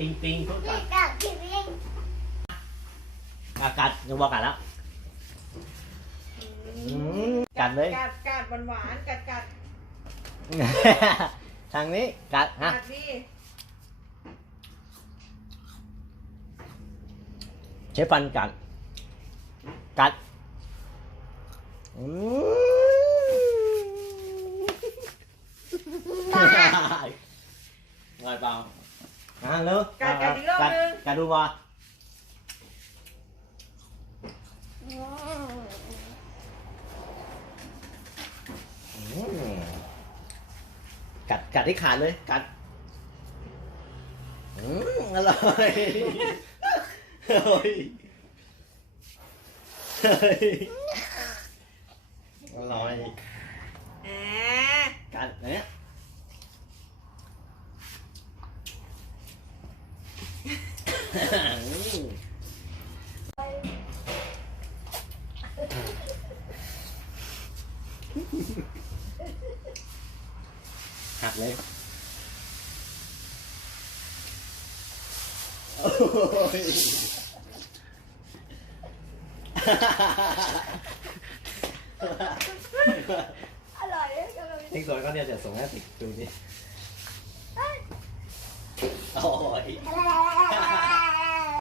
ปิงปิงเพิ่งกัพี่ดกับพี่วิ่งอะกัดยังบอกกัดแล้วอืมกัดเลยกัดกัดหวานหวานๆกัดกัดทางนี้กัดฮะกัดดิใช้ฟันกัดกัดอืมง่ายเปล่า อะเร็วกัดกัดอีกรอบนึง กัดดูบ่อืมกัดกัดให้ขาดเลย กัด อืมอร่อยเฮ้ยเฮ้ยอร่อย แหม กัดเนี่ยอืม หักเลยโอ้ยอร่อยเลยกับทิ้งสวยก็เดี๋ยวจะส่งให้ติดดูสิโอ้ยอะไร